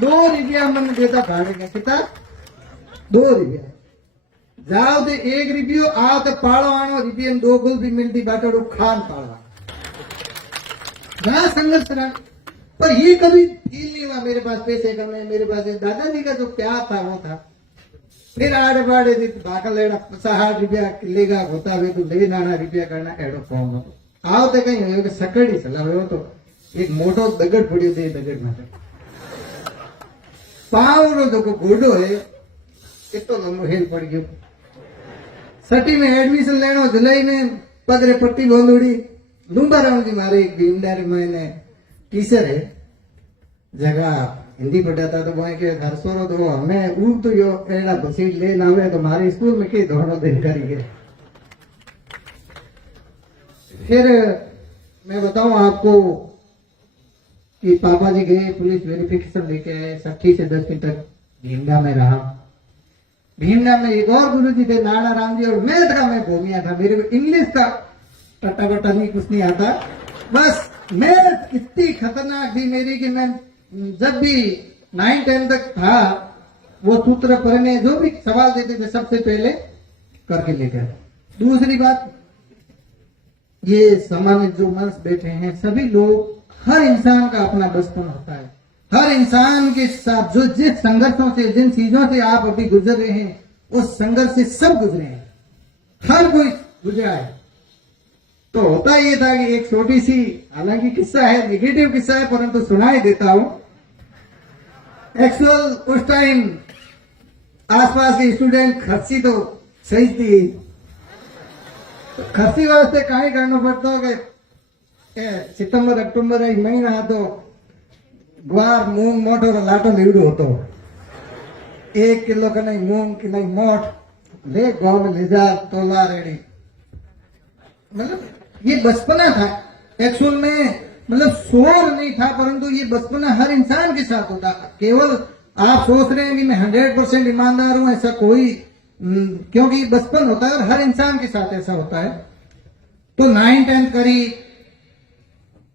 ₹2 मन देता भाड़े का कितना ₹2 जाओ तो ₹1 आओ तो पाड़ो आनो ₹2 में 2 गुल भी मिलती बाटड़ू खान पाड़ा बड़ा संघर्ष रहा। पर ये कभी फील नहीं हुआ मेरे पास पैसे कम है, मेरे पास दादाजी का जो प्यार था वो था। फिर आड़े बाड़े भागा लेना ₹60 लेगा होता हुए तो ले नाना ₹1 करना एडो फॉर्म आओ तो कहीं हो सकड़ी सलाह हो तो एक मोटो दगड़ पड़ियो दे दगड़ में पाव रो जो घोड़ो है इतो लंबो हेल पड़ गयो। सटी में एडमिशन लेनो जुलाई में पगरे पट्टी बोलूड़ी लूंबा राम जी मारे एक भीमडारी मैंने टीचर है जगह हिंदी पढ़ाता तो वहां के घर सोरो तो हमें ऊब तो यो एड़ा बसीट ले नावे तो हमारे स्कूल में के दोनों दिन करी गए। फिर मैं बताऊं आपको कि पापा जी गए पुलिस वेरिफिकेशन लेके आए 6 से 10 दिन तक भीमडा में रहा। भीमडा में एक और गुरु जी थे नाना राम जी और मैथ का मैं भूमिया था। मेरे को इंग्लिश का टट्टा बट्टा नहीं कुछ नहीं आता। बस मैथ इतनी खतरनाक थी मेरी कि मैं जब भी 9-10 तक था वो सूत्र पढ़ने जो भी सवाल देते थे सबसे पहले करके लेकर। दूसरी बात ये सामान्य जो मंच बैठे हैं सभी लोग हर इंसान का अपना बचपन होता है। हर इंसान के साथ जो जिस संघर्षों से जिन चीजों से आप अभी गुजर रहे हैं उस संघर्ष से सब गुजरे हैं, हर कोई गुजरा है। तो होता ये था कि एक छोटी सी हालांकि किस्सा है निगेटिव किस्सा है परंतु सुनाई देता हूं। एक्चुअल उस टाइम आसपास के स्टूडेंट खर्ची तो सही थी तो खर्ची वास्ते कहीं करना पड़ता हो कि सितंबर अक्टूबर एक महीना तो ग्वार मूंग मोट और लाटो लीडो होतो 1 किलो का नहीं मूंग की नहीं मोट ले गाँव में ले जा तोला रेडी। मतलब ये बचपना था एक्चुअल में मतलब शोर नहीं था परंतु ये बचपना हर इंसान के साथ होता। केवल आप सोच रहे हैं कि मैं 100% ईमानदार हूं ऐसा कोई क्योंकि बचपन होता है और हर इंसान के साथ ऐसा होता है। तो 9-10 करी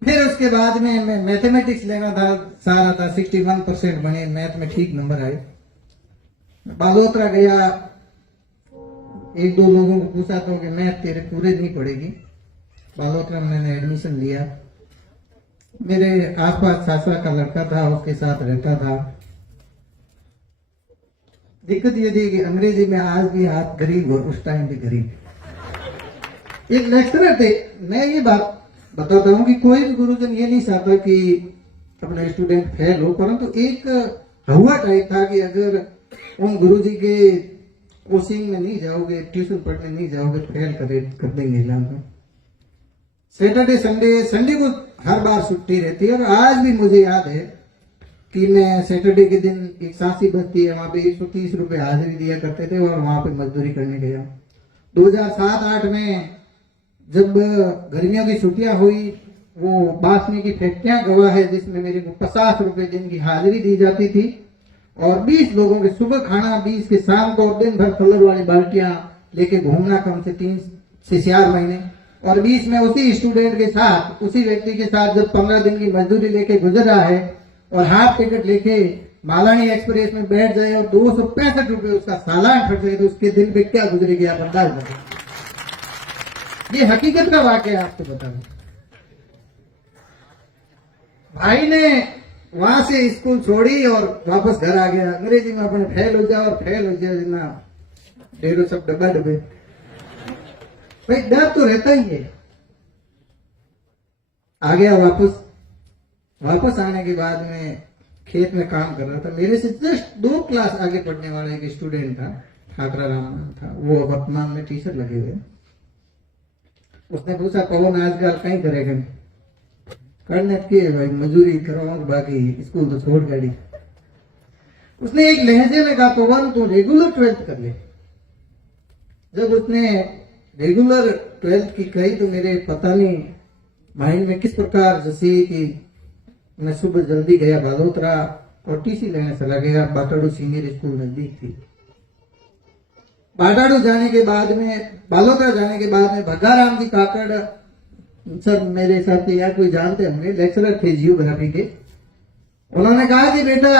फिर उसके बाद में मैं मैथमेटिक्स लेना था सारा था 61% बने मैथ में ठीक नंबर आए। बालोतरा गया 1-2 लोगों को पूछा तो कि मैथ तेरे पूरे नहीं पड़ेगी। बालोतरा में मैंने एडमिशन लिया। मेरे आसपास सासरा का लड़का था उसके साथ रहता था। दिक्कत ये थी कि अंग्रेजी में आज भी हाथ गरीब और उस टाइम भी गरीब। एक लेक्चरर थे। मैं ये बात बताता हूँ कि कोई भी गुरुजन ये नहीं चाहता कि अपना स्टूडेंट फेल हो परंतु एक हुआ टाइप था कि अगर उन गुरुजी के कोचिंग में नहीं जाओगे ट्यूशन पढ़ने नहीं जाओगे फेल कर देंगे एग्जाम। सैटरडे संडे को हर बार छुट्टी रहती है और आज भी मुझे याद है कि मैं सैटरडे के दिन एक सांसी बस्ती है वहां पे 130 रुपए हाजिरी दिया करते थे और वहां पे मजदूरी करने गया। 2007-8 में जब गर्मियों की छुट्टियां हुई वो बासनी की फैक्ट्रियां गवाह है जिसमें मेरे को 50 रुपए दिन की हाजिरी दी जाती थी और 20 लोगों के सुबह खाना 20 के शाम को और दिन भर कलर वाली बाल्टियां लेके घूमना कम से 3 से 4 महीने और बीच में उसी स्टूडेंट के साथ उसी व्यक्ति के साथ जब 15 दिन की मजदूरी लेके गुजर रहा है और हाफ टिकट लेके मालानी एक्सप्रेस में बैठ जाए और 265 रुपए उसका सालान खर्च जाए तो उसके दिन पे क्या गुजरे गया अंदाज लगे। ये हकीकत का वाकया आपको बता दूं। भाई ने वहां से स्कूल छोड़ी और वापस घर आ गया। अंग्रेजी में अपने फेल हो जाओ और फेल हो जाए ना ढेरों सब डब्बा डब्बे। भाई डर तो रहता ही है। आ गया वापस आने के बाद में खेत में काम कर रहा था। मेरे से जस्ट 2 क्लास आगे पढ़ने वाला एक स्टूडेंट था ठाकरा राम नाम था वो वर्तमान में टीचर लगे हुए। उसने पूछा कौन आजकल कहीं करेगा करने के भाई मजदूरी करो बाकी स्कूल तो छोड़ गाड़ी। उसने एक लहजे में कहा पवन तू रेगुलर 12th कर ले। जब उसने रेगुलर 12th की कही तो मेरे पता नहीं माइंड में किस प्रकार जैसे कि मैं सुबह जल्दी गया बालोतरा और टीसी लेने चला गया। बाटाड़ू सीनियर स्कूल नजदीक थी। बाटाड़ू जाने के बाद में बालोतरा जाने के बाद में भग्गाराम जी काकड़ सर मेरे साथ या कोई जानते होंगे लेक्चरर थे जियोग्राफी के। उन्होंने कहा कि बेटा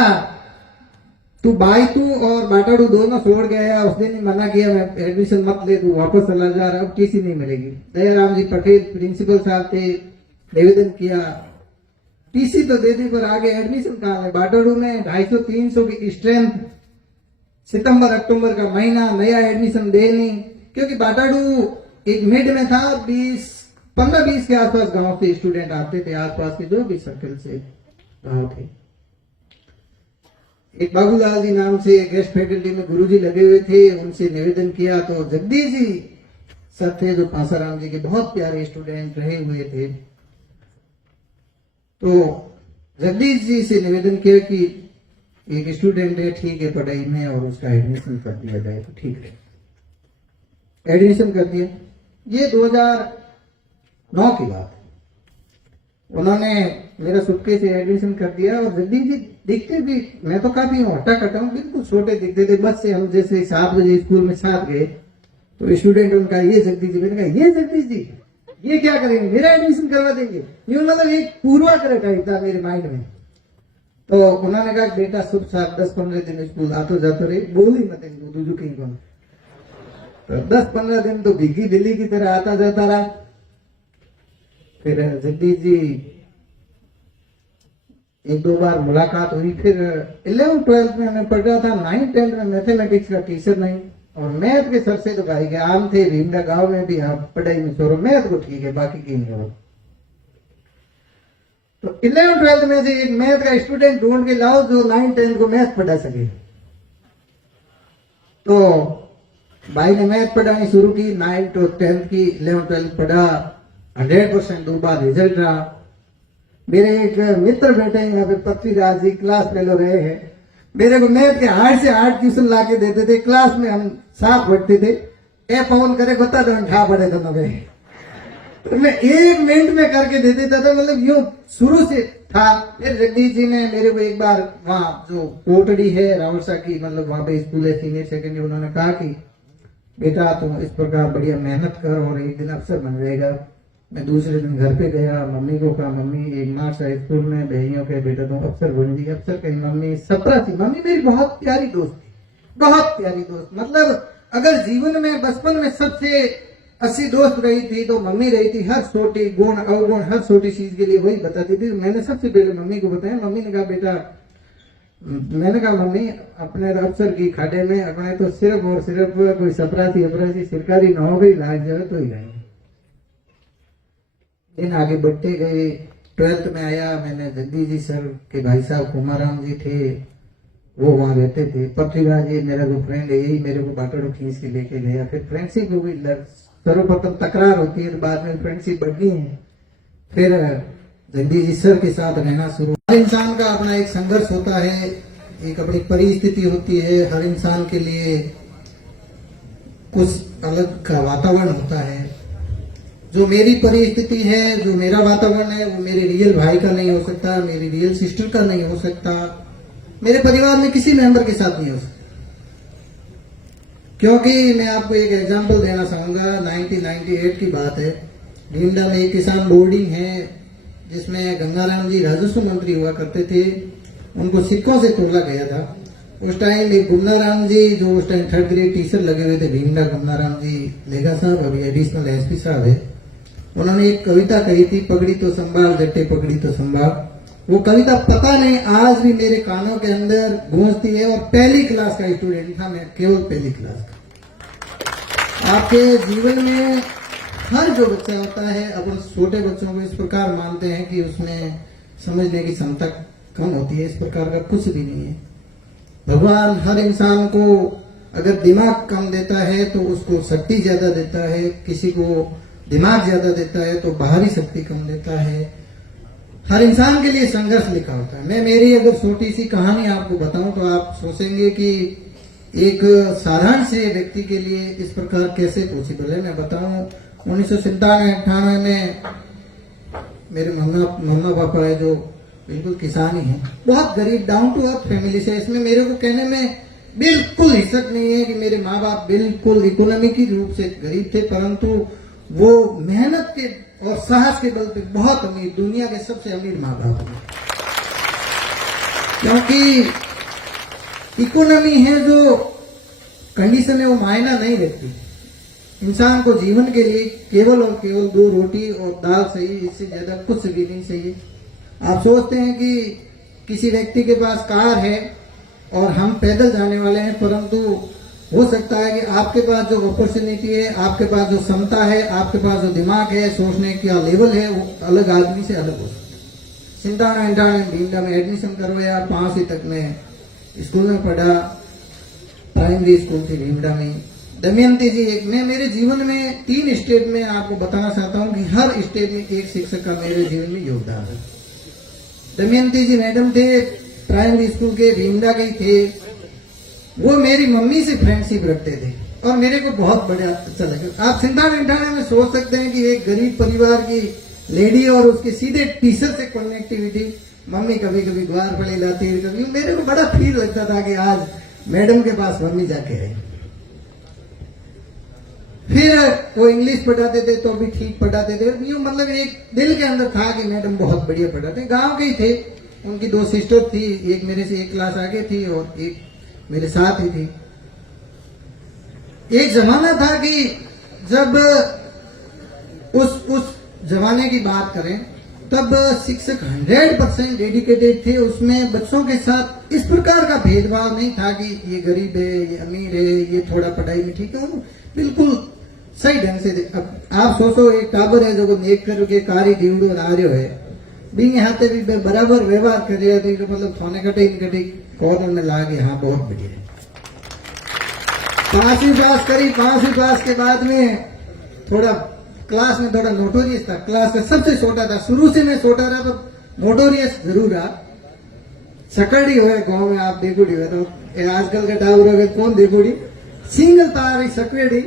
तू बाईतू और बाटाडू दोनों छोड़ गया, उस दिन ही मना किया मैं एडमिशन मत ले, तू वापस चला जा रहा, अब टीसी नहीं मिलेगी। दयाराम जी पटेल प्रिंसिपल साहब थे, निवेदन किया, टीसी तो दे दी पर आगे एडमिशन कहाँ है। बाटाडू में 250-300 की स्ट्रेंथ, सितंबर अक्टूबर का महीना, नया एडमिशन दे नहीं, क्योंकि बाटाडू एक मिड में था, 15-20 के आसपास गांव से स्टूडेंट आते थे, आसपास के जो भी सर्कल से गांव थे। एक बाबूलाल जी नाम से गेस्ट फैकल्टी में गुरुजी लगे हुए थे, उनसे निवेदन किया तो जगदीश जी सर थे जो पासाराम जी के बहुत प्यारे स्टूडेंट रहे हुए थे, तो जगदीश जी से निवेदन किया कि एक स्टूडेंट है, ठीक है पढ़ाई में, और उसका एडमिशन कर दिया जाए तो ठीक है। एडमिशन कर दिया। ये 2009 की बात है। उन्होंने मेरा सुटके से एडमिशन कर दिया, और जगदीश जी दिखते भी, मैं तो काफी हटा कटा हूँ, बिल्कुल छोटे दिखते थे। बस से हम जैसे 7 बजे स्कूल में साथ गए तो स्टूडेंट उनका ये जगदीश जी, मैंने कहा ये जगदीश जी ये क्या करेंगे, मेरा एडमिशन करवा देंगे, ये मतलब एक पूर्वाग्रह टाइप था मेरे माइंड में। तो उन्होंने कहा बेटा शुभ साहब 10-15 दिन स्कूल आते जाते रहे, बोल ही मत इनको दूजू कहीं को। तो 10-15 दिन तो भीगी बिल्ली की तरह आता जाता रहा। फिर जगदीश जी 1-2 बार मुलाकात हुई। फिर 11th-12th में मैं पढ़ रहा था, 9th-10th में मैथमेटिक्स का टीचर नहीं, और मैथ के सर से तो भाई के आम थे भीमरा गांव में भी, आप पढ़ाई में छोड़ो, मैथ को ठीक है बाकी की नहीं हो। तो 11th-12th में से एक मैथ का स्टूडेंट ढूंढ के लाओ जो 9th-10th को मैथ पढ़ा सके। तो भाई ने मैथ पढ़ानी शुरू की, 9th और 10th की, 11th-12th पढ़ा, 100% 2 बार रिजल्ट रहा। मेरे एक मित्र बैठे हैं यहाँ पे, पृथ्वीराज जी, क्लास फेलो रहे हैं, मेरे को मैथ के हार्ड से हार्ड ट्यूशन ला के देते थे। क्लास में हम साथ बैठते थे, ए पवन करे बता दो ठा पड़े दोनों में, तो मैं 1 मिनट में करके दे देता था, मतलब यूं शुरू से था। फिर जगदीश जी ने मेरे को एक बार वहाँ जो कोटड़ी है रावलसा की, मतलब वहां पे स्कूल है सीनियर सेकेंडरी, उन्होंने कहा कि बेटा तुम इस प्रकार बढ़िया मेहनत कर और एक दिन अफसर बन जाएगा। मैं दूसरे दिन घर पे गया, मम्मी को कहा मम्मी एक मार्च स्कूल में बहनियों के बेटा तुम अफसर बन गई। अफसर कही मम्मी सप्रा थी, मम्मी मेरी बहुत प्यारी दोस्त थी, बहुत प्यारी दोस्त, मतलब अगर जीवन में बचपन में सबसे अच्छी दोस्त रही थी तो मम्मी रही थी। हर छोटी गुण अवगुण हर छोटी चीज के लिए वही बताती थी। मैंने सबसे पहले मम्मी को बताया, मम्मी ने कहा बेटा, मैंने कहा मम्मी अपने अफसर की खाटे में अपने तो सिर्फ और सिर्फ कोई सपरासी अपरासी सरकारी नौकरी लाग जाए तो ही लाएंगे। दिन आगे बढ़ते गए, 12th में आया, मैंने जगदीश जी सर के भाई साहब कुमाराम जी थे, वो वहां रहते थे। पृथ्वीराज जी मेरा जो फ्रेंड है, यही मेरे को बाटाडू खींच के लेके गया। फिर फ्रेंडशिप हो गई, सर्वप्रथम तकरार होती है, बाद में फ्रेंडशिप बढ़ती है। फिर जगदीश जी सर के साथ रहना शुरू। हर इंसान का अपना एक संघर्ष होता है, एक अपनी परिस्थिति होती है, हर इंसान के लिए कुछ अलग का वातावरण होता है। जो मेरी परिस्थिति है, जो मेरा वातावरण है, वो मेरे रियल भाई का नहीं हो सकता, मेरी रियल सिस्टर का नहीं हो सकता, मेरे परिवार में किसी मेंबर के साथ नहीं हो सकता। क्योंकि मैं आपको एक एग्जांपल देना चाहूंगा, 1998 की बात है। ढींडा में एक किसान बोर्डिंग है जिसमें गंगाराम जी राजस्व मंत्री हुआ करते थे, उनको सिक्कों से तोला गया था। उस टाइम एक गुमनाराम जी, जो उस टाइम 3rd ग्रेड टीचर लगे हुए थे, भीमडा गुमनाराम जी लेगा साहब, अभी एडिशनल एसपी साहब है, उन्होंने एक कविता कही थी, पगड़ी तो संभाल जट्टे पगड़ी तो संभाल। वो कविता पता नहीं आज भी मेरे कानों के अंदर गूंजती है, और पहली क्लास का स्टूडेंट था मैं, केवल पहली क्लास का। आपके जीवन में हर जो बच्चा होता है, अपन छोटे बच्चों को इस प्रकार मानते हैं कि उसमें समझने की क्षमता कम होती है, इस प्रकार का कुछ भी नहीं है। भगवान हर इंसान को अगर दिमाग कम देता है तो उसको शक्ति ज्यादा देता है, किसी को दिमाग ज्यादा देता है तो बाहरी शक्ति कम देता है। हर इंसान के लिए संघर्ष लिखा होता है। मैं मेरी अगर छोटी सी कहानी आपको बताऊं तो आप सोचेंगे कि एक साधारण से व्यक्ति के लिए इस प्रकार कैसे पॉसिबल है। मैं बताऊं, 1997-98 में मेरे मम्मा पापा है जो बिल्कुल किसान ही है, बहुत गरीब डाउन टू अर्थ फैमिली से। इसमें मेरे को कहने में बिल्कुल हिचक नहीं है कि मेरे माँ बाप बिल्कुल इकोनॉमिक रूप से गरीब थे, परंतु वो मेहनत के और साहस के बल पे बहुत अमीर, दुनिया के सबसे अमीर माँ बाप हैं। क्योंकि इकोनॉमी है जो कंडीशन है वो मायना नहीं रखती। इंसान को जीवन के लिए केवल और केवल 2 रोटी और दाल चाहिए, इससे ज्यादा कुछ भी नहीं चाहिए। आप सोचते हैं कि किसी व्यक्ति के पास कार है और हम पैदल जाने वाले हैं, परंतु हो सकता है कि आपके पास जो अपॉर्चुनिटी है, आपके पास जो क्षमता है, आपके पास जो दिमाग है, सोचने का लेवल है, वो अलग आदमी से अलग हो सकता है। सिंधाना इंटाना भीमडा में एडमिशन करवाया, 5वीं तक में स्कूल में पढ़ा, प्राइमरी स्कूल थी भीमडा में। दमयंती जी एक, मैं मेरे जीवन में 3 स्टेप में आपको बताना चाहता हूं कि हर स्टेप में एक शिक्षक का मेरे जीवन में योगदान है। दमयंती जी मैडम थे, प्राइमरी स्कूल के भीमडा के ही थे। वो मेरी मम्मी से फ्रेंडशिप रखते थे और मेरे को बहुत बढ़िया अच्छा लगा। आप सिंधाना इंटाना में सोच सकते हैं कि एक गरीब परिवार की लेडी और उसके सीधे टीचर से कनेक्टिविटी। मम्मी कभी कभी ग्वार फली लाती है, कभी मेरे को बड़ा फील लगता था कि आज मैडम के पास मम्मी जाके है। फिर वो इंग्लिश पढ़ाते थे तो भी ठीक पढ़ाते थे, यूं मतलब एक दिल के अंदर था कि मैडम बहुत बढ़िया पढ़ाते। गांव के ही थे, उनकी 2 सिस्टर थी, एक मेरे से 1 क्लास आगे थी और एक मेरे साथ ही थी। एक जमाना था कि जब उस जमाने की बात करें तब शिक्षक 100% डेडिकेटेड थे। उसमें बच्चों के साथ इस प्रकार का भेदभाव नहीं था कि ये गरीब है, ये अमीर है, ये थोड़ा पढ़ाई में ठीक है, बिल्कुल सही ढंग से। अब आप सोचो एक टाबर है जो देख करके कारी ढीवड़ो आ रहे है, बींगे हाथे भी बराबर व्यवहार कर रहे थे, तो मतलब सोने कटे कॉर्नर में ला के, हाँ बहुत बढ़िया है। 5वीं पास करी, 5वीं पास के बाद में थोड़ा क्लास में थोड़ा नोटोरियस था, क्लास का सबसे छोटा था। शुरू से मैं छोटा रहा तो नोटोरियस जरूर रहा। सकड़ी हुए गांव में आप देखोड़ी हुए तो आजकल का टावर हो गए, कौन देखोड़ी, सिंगल तार सकड़ी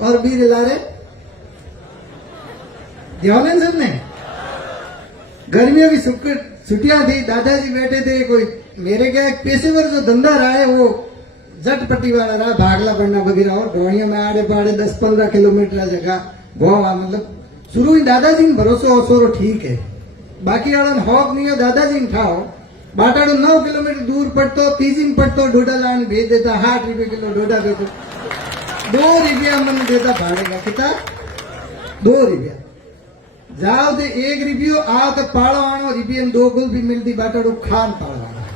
और बीर लारे ध्यान सबने। गर्मियों की छुट्टियां थी, दादाजी बैठे थे, कोई मेरे क्या एक पेशेवर जो धंधा रहा है वो झटपट्टी वाला रहा, भागला पड़ना वगैरह, और ढोड़ियों में आड़े पाड़े 10-15 किलोमीटर जगह गोवा, मतलब शुरू ही दादाजी ने भरोसो हो ठीक है, बाकी वाला हॉक नहीं हो, दादाजी ने खाओ। बाटाड़ो 9 किलोमीटर दूर पड़तो, पीजी में पड़तो, डोडा लाने भेज देता, 8 रुपये किलो डोडा देते, 2 रुपया मन देता भाड़े का, कितना 2 रुपया। जाओ तो 1 रुपयो, आओ तो पाड़ो आनो, रुपये 2 गुल भी मिलती, बाटाड़ो खान पाड़ो आना।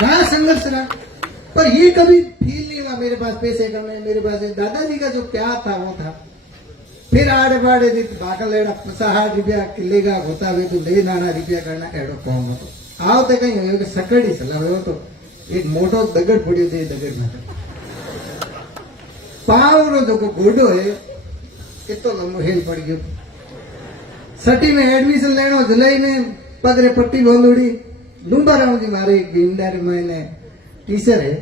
जहां संघर्ष रहा, पर ये कभी फील नहीं हुआ मेरे पास पैसे करने, मेरे पास दादाजी का जो प्यार था वो था। फिर आड़े बाड़े भाकल एड़ा 50-60 रुपया किले का होता हुए तो ले नाना रुपया करना एड़ो कौन हो। आओ तो कहीं हो सकड़ी सलाह हो तो एक मोटो दगड़ पड़ियो थे, दगड़ ना पाव रो जो गोडो है इतो लंबो हेल पड़ गयो। सटी में एडमिशन लेनो, जुलाई में पगरे पट्टी बोंदोड़ी लूंबा राव जी मारे भीमडार में टीचर है,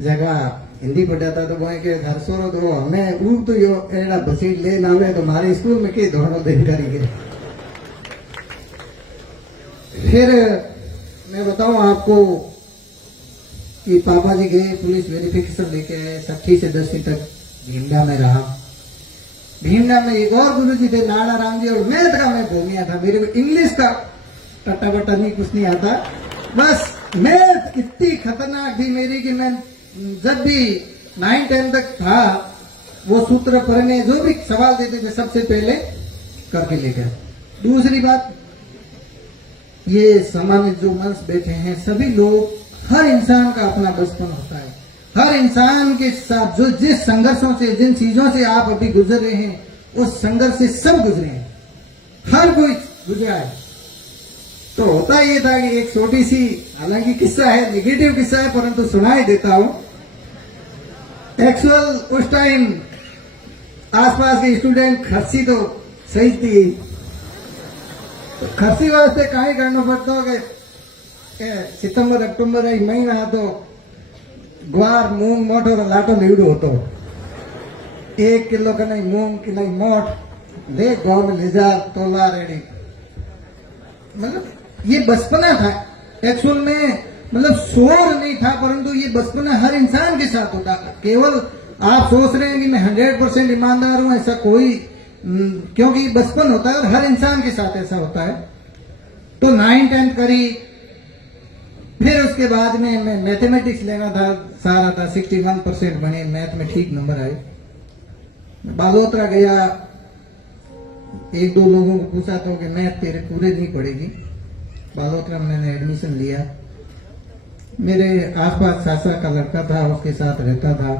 जगह हिंदी पढ़ाता तो बोए के घर सोरो तो हमें ऊब तो यो एड़ा बसीट ले नावे तो हमारे स्कूल में के दोनों दिन करेंगे। फिर मैं बताऊं आपको कि पापा जी गए पुलिस वेरिफिकेशन लेके आए, 6वीं से 10वीं तक भीमडा में रहा। भीमडा में एक और गुरु जी थे नाना राम जी, और मैथ का मैं भूमिया था, मेरे को इंग्लिश का टट्टा बट्टा नहीं कुछ नहीं आता, बस मैथ इतनी खतरनाक थी मेरी कि मैं जब भी 9-10 तक था वो सूत्र पढ़ने जो भी सवाल देते थे सबसे पहले करके ले गया। दूसरी बात, ये सामान्य जो मंच बैठे हैं सभी लोग, हर इंसान का अपना बचपन होता है, हर इंसान के साथ जो जिस संघर्षों से जिन चीजों से आप अभी गुजर रहे हैं उस संघर्ष से सब गुजरे हैं, हर कोई गुजरा है। तो होता ये था कि एक छोटी सी, हालांकि किस्सा है, निगेटिव किस्सा है, परंतु सुनाई देता हूं। एक्चुअल उस टाइम आसपास के स्टूडेंट खर्ची तो सही थी, तो खर्ची वास्ते कहीं करना पड़ता हो कि सितंबर अक्टूबर महीना तो ग्वार मूंग मोट और लाटो लीडो होतो, 1 किलो का नहीं मूंग की नहीं मोट ले गाँव में ले जा तोला रेडी, मतलब ये बचपना था एक्चुअल में, मतलब शोर नहीं था, परंतु ये बचपना हर इंसान के साथ होता। केवल आप सोच रहे हैं कि मैं 100% ईमानदार हूं, ऐसा कोई, क्योंकि बचपन होता है और हर इंसान के साथ ऐसा होता है। तो 9-10 करी, फिर उसके बाद में मैं मैथमेटिक्स लेना था, सारा था 61% बने, मैथ में ठीक नंबर आए। बालोतरा गया, एक दो लोगों को पूछा तो कि मैथ तेरे पूरे नहीं पड़ेगी। बालोतरा में मैंने एडमिशन लिया। मेरे आसपास सासा का लड़का था, उसके साथ रहता था।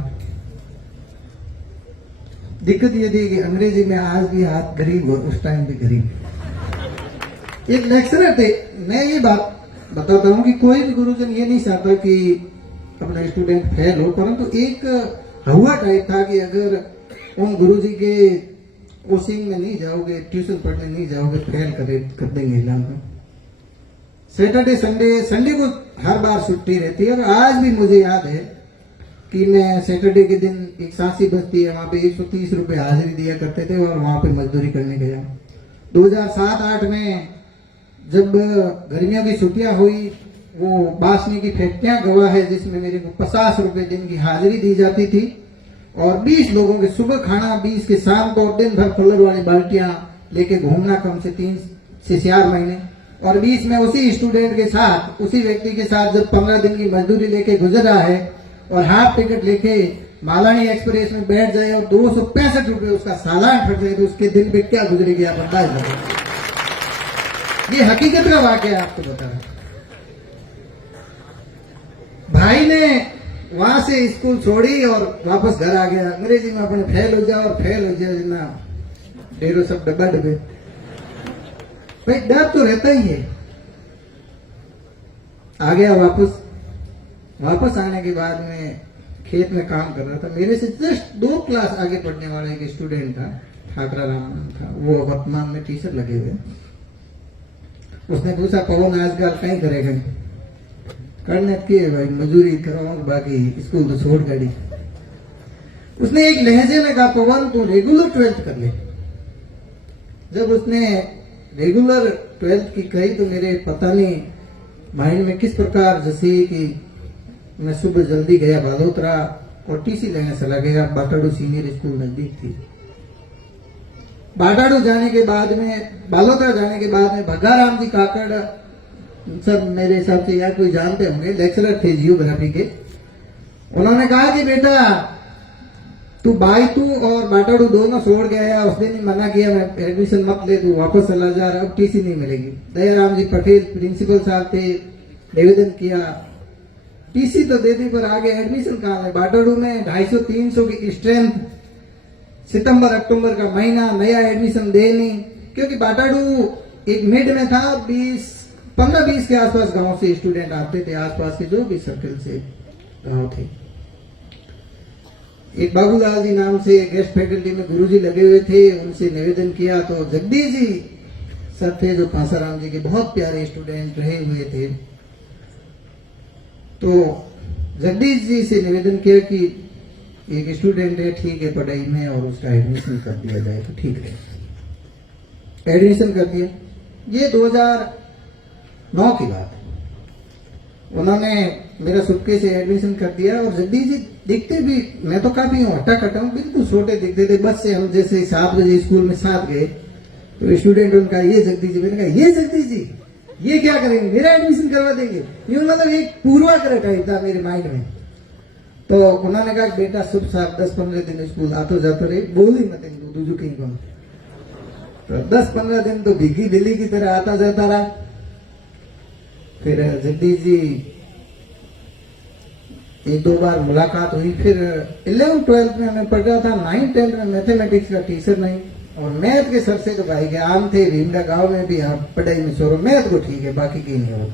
दिक्कत ये थी कि अंग्रेजी में आज भी हाथ गरीब और उस टाइम भी गरीब। एक लेक्चरर थे, मैं ये बात बताता हूँ कि कोई भी गुरुजन ये नहीं चाहता कि अपना स्टूडेंट फेल हो, परंतु एक हवा टाइप था कि अगर उन गुरुजी के कोचिंग में नहीं जाओगे, ट्यूशन पढ़ने नहीं जाओगे, फेल कर देंगे एग्जाम में। सैटरडे संडे को हर बार छुट्टी रहती है। और आज भी मुझे याद है कि मैं सैटरडे के दिन एक सांसी बस्ती है, वहां पे 130 रुपए हाजिरी दिया करते थे और वहां पे मजदूरी करने गया। 2007-8 में जब गर्मियों की छुट्टियां हुई, वो बासनी की फैक्ट्रियां गवाह है जिसमें मेरे को 50 रुपए दिन की हाजिरी दी जाती थी और 20 लोगों के सुबह खाना, 20 के शाम को, दिन भर कलर वाली बाल्टियां लेके घूमना कम से 3 से 4 महीने। और बीच में उसी स्टूडेंट के साथ, उसी व्यक्ति के साथ जब 15 दिन की मजदूरी लेके गुजर रहा है और हाफ टिकट लेके मालानी एक्सप्रेस में बैठ जाए और 265 रुपए उसका सालान फट जाए, तो उसके दिन पे क्या गुजरेगी आप अंदाज लगाइए। ये हकीकत का वाकया आपको बता रहा। भाई ने वहां से स्कूल छोड़ी और वापस घर आ गया। अंग्रेजी में अपने फेल हो जाओ और फेल हो जाओ ना, ढेरों सब डब्बा डब्बे। भाई डर तो रहता ही है। आ गया वापस आने के बाद में खेत में काम कर रहा था। मेरे से जस्ट 2 क्लास आगे पढ़ने वाला एक स्टूडेंट था, ठाकरा राम नाम था, वो वर्तमान में टीचर लगे हुए। उसने पूछा, पवन आजकल कहीं करेगा? करने के भाई मजदूरी करवाऊंगा, बाकी स्कूल तो छोड़ गाड़ी। उसने एक लहजे में कहा, पवन तू रेगुलर 12th कर ले। जब उसने रेगुलर 12th की कही तो मेरे पता नहीं माइंड में किस प्रकार, जैसे कि मैं सुबह जल्दी गया बालोतरा और टीसी लेने चला गया। बाटाडू सीनियर स्कूल नजदीक थी। बाटाडू जाने के बाद में, बालोतरा जाने के बाद में भग्गाराम जी काकड़ सब मेरे हिसाब से या कोई जानते होंगे, लेक्चरर थे जियोग्राफी के। उन्होंने कहा कि बेटा तू और बाटाडू दोनों छोड़ गया। उस दिन ही मना किया, मैं एडमिशन मत ले, तू वापस चला जा रहा, अब टीसी नहीं मिलेगी। दयाराम जी पटेल प्रिंसिपल साहब थे, निवेदन किया, टीसी तो दे दी पर आगे एडमिशन कहाँ है। बाटाडू में 250-300 की स्ट्रेंथ, सितंबर अक्टूबर का महीना, नया एडमिशन दे नहीं, क्योंकि बाटाडू एक मिड में था। 15-20 के आसपास गांव से स्टूडेंट आते थे, आसपास के जो भी सर्कल से गांव थे। एक बाबूलाल जी नाम से गेस्ट फैकल्टी में गुरुजी लगे हुए थे, उनसे निवेदन किया तो जगदीश जी सर थे जो पासाराम जी के बहुत प्यारे स्टूडेंट रहे हुए थे। तो जगदीश जी से निवेदन किया कि एक स्टूडेंट है, ठीक है पढ़ाई में, और उसका एडमिशन कर दिया जाए तो ठीक है। एडमिशन कर दिया। ये 2009 की बात है। उन्होंने मेरा सुटके से एडमिशन कर दिया और जगदीश जी दिखते भी, मैं तो काफी हट्टा कट्टा हूँ, बिल्कुल छोटे दिखते थे। बस से हम जैसे 7 बजे स्कूल में साथ गए तो स्टूडेंट उनका, ये जगदीश जी, मैंने कहा ये जगदीश जी ये क्या करेंगे, मेरा एडमिशन करवा देंगे। ये मतलब एक पूर्वाग्रह टाइप था मेरे माइंड में। तो उन्होंने कहा बेटा शुभ साहब 10-15 दिन स्कूल आते जाते रहे, बोल ही मत दूजू कहीं को। तो 10-15 दिन तो भीगी बिल्ली की तरह आता जाता रहा। फिर जगदीश जी 1-2 बार मुलाकात हुई। फिर 11th-12th में मैं पढ़ रहा था, 9th-10th में मैथमेटिक्स का टीचर नहीं, और मैथ के सर से तो भाई के आम थे, भीमडा गांव में भी आप पढ़ाई में छोड़ो, मैथ को ठीक है, बाकी की नहीं हो।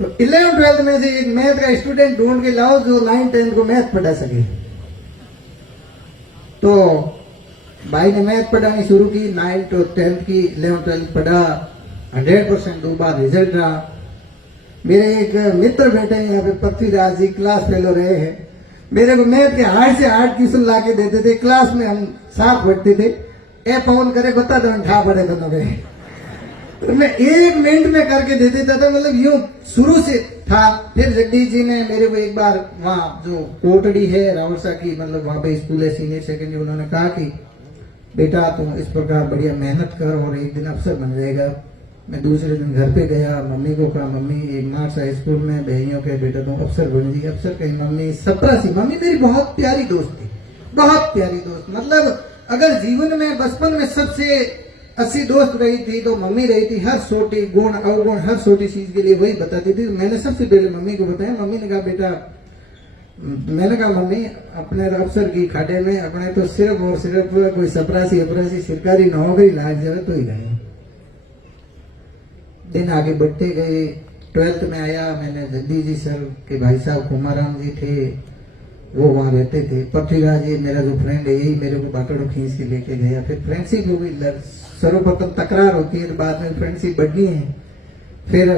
तो 11th-12th में से एक मैथ का स्टूडेंट ढूंढ के लाओ जो 9th-10th को मैथ पढ़ा सके। तो भाई ने मैथ पढ़ानी शुरू की, 9th और 10th की। 11th-12th पढ़ा, 100% 2 बार रिजल्ट रहा। मेरे एक मित्र बैठे हैं यहाँ पे, पृथ्वीराज जी, क्लास फेलो रहे हैं। मेरे को मैथ के हार्ड से हार्ड क्वेश्चन ला के देते थे, क्लास में हम साथ बैठते थे। ए फोन करे बता दो ठा पड़े दोनों के, तो मैं 1 मिनट में करके दे देता था। मतलब यूं शुरू से था। फिर जगदीश जी ने मेरे को एक बार वहाँ जो कोटड़ी है रावरसा की, मतलब वहाँ पे स्कूल है सीनियर सेकेंडरी, उन्होंने कहा कि बेटा तुम इस प्रकार बढ़िया मेहनत कर और एक दिन अफसर बन जाएगा। मैं दूसरे दिन घर पे गया, मम्मी को कहा, मम्मी एक मार्च हाई स्कूल में बहनियों के बेटा तुम अफसर बन जी। अफसर कही मम्मी सप्रासी। मम्मी मेरी बहुत प्यारी दोस्त थी, बहुत प्यारी दोस्त। मतलब अगर जीवन में बचपन में सबसे अच्छी दोस्त रही थी तो मम्मी रही थी। हर छोटी गुण अवगुण हर छोटी चीज के लिए वही बताती थी। मैंने सबसे पहले मम्मी को बताया। मम्मी ने कहा बेटा, मैंने कहा मम्मी अपने अफसर की खाटे में अपने तो सिर्फ और सिर्फ कोई सपरासी अपरासी सरकारी नौकरी लाग जाए तो ही गए। दिन आगे बढ़ते गए, 12th में आया। मैंने जगदीश जी सर के भाई साहब कुमाराम जी थे, वो वहां रहते थे। पृथ्वीराज जी मेरा जो फ्रेंड है यही मेरे को बाटोड़ो खींच के लेके गया। फिर फ्रेंडशिप हो गई। सर्वप्रथम तकरार होती है तो बाद में फ्रेंडशिप बढ़नी है। फिर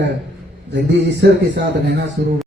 जगदीश जी सर के साथ रहना शुरू